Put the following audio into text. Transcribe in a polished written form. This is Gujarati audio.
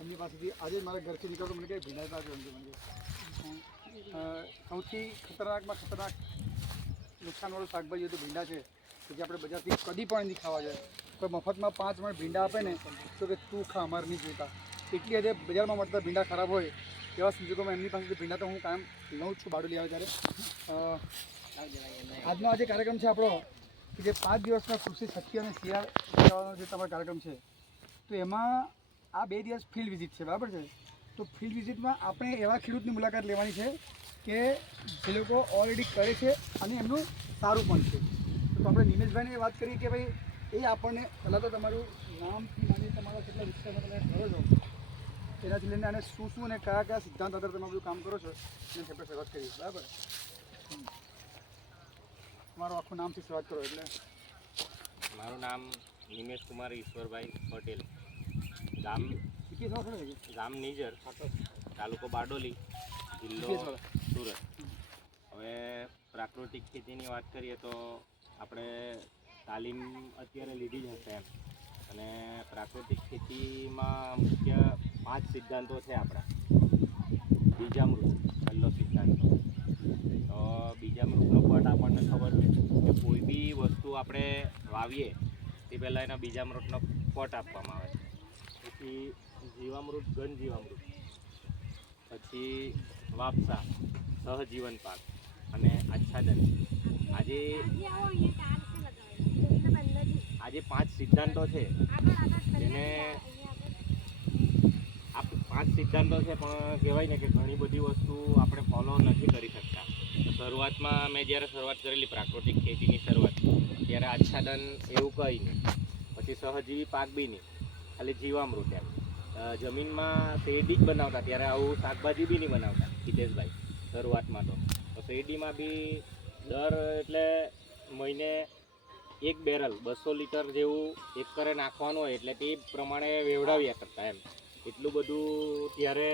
એમની પાસેથી આજે મારા ઘરથી નીકળતો મને કંઈ ભીંડા જ મને સૌથી ખતરનાકમાં ખતરનાક નુકસાનવાળું શાકભાજી તો ભીંડા છે કે જે આપણે બજારથી કદી પણ નહીં ખાવા જાય. કોઈ મફતમાં 5 મણ ભીંડા આપે ને તો કે તું ખા, અમારે નહીં જોઈતા. એટલી આજે બજારમાં મળતા ભીંડા ખરાબ હોય એવા સંજોગોમાં એમની પાસેથી ભીંડા તો હું કાયમ લઉં જ છું બારડોલી આવે ત્યારે. આજનો આજે કાર્યક્રમ છે આપણો કે જે 5 દિવસના કૃષિ સખી અને શિયાળાનો જે તમારો કાર્યક્રમ છે તો એમાં આ 2 દિવસ ફિલ્ડ વિઝિટ છે, બરાબર છે. તો ફિલ્ડ વિઝિટમાં આપણે એવા ખેડૂતની મુલાકાત લેવાની છે કે જે લોકો ઓલરેડી કરે છે અને એમનું સારું પણ છે. તો આપણે નિમેશભાઈને વાત કરીએ કે ભાઈ એ આપણને પહેલાં તો તમારું નામથી માંડી તમારા કેટલા વિસ્તારમાં તમે કરો છો એનાથી લઈને અને શું શું અને કયા કયા સિદ્ધાંત આધારે તમે બધું કામ કરો છો એનાથી આપણે શરૂઆત કરીએ, બરાબર. તમારું આખું નામથી શરૂઆત કરો. એટલે મારું નામ નિમેશ કુમાર ઈશ્વરભાઈ પટેલ, ગામ નીજર, તાલુકો બારડોલી, જિલ્લો સુરત. હવે પ્રાકૃતિક ખેતીની વાત કરીએ તો આપણે તાલીમ અત્યારે લીધી જ હશે એમ. અને પ્રાકૃતિક ખેતીમાં મુખ્ય 5 સિદ્ધાંતો છે આપણા. બીજામૃત પહેલો સિદ્ધાંત. તો બીજામૃતનો પટ આપણને ખબર છે કે કોઈ બી વસ્તુ આપણે વાવીએ તે પહેલાં એના બીજામૃતનો પટ આપવામાં આવે છે. પછી જીવામૃત, ઘન જીવામૃત, પછી વાપસા, સહજીવન પાક અને આચ્છાદન. આજે 5 સિદ્ધાંતો છે એને આ 5 સિદ્ધાંતો છે પણ કહેવાય ને કે ઘણી બધી વસ્તુ આપણે ફોલો નથી કરી શકતા. શરૂઆતમાં મેં જ્યારે શરૂઆત કરેલી પ્રાકૃતિક ખેતીની શરૂઆત ત્યારે આચ્છાદન એવું કંઈ નહીં, પછી સહજીવી પાક બી નહીં, ખાલી જીવામૃત એમ. જમીનમાં શેરડી જ બનાવતા ત્યારે આવું શાકભાજી બી નહીં બનાવતા હિતેશભાઈ શરૂઆતમાં. તો શેરડીમાં બી દર એટલે મહિને 1 બેરલ 200 લીટર જેવું એકરે નાખવાનું હોય એટલે તે પ્રમાણે વેવડાવ્યા કરતા એમ. એટલું બધું ત્યારે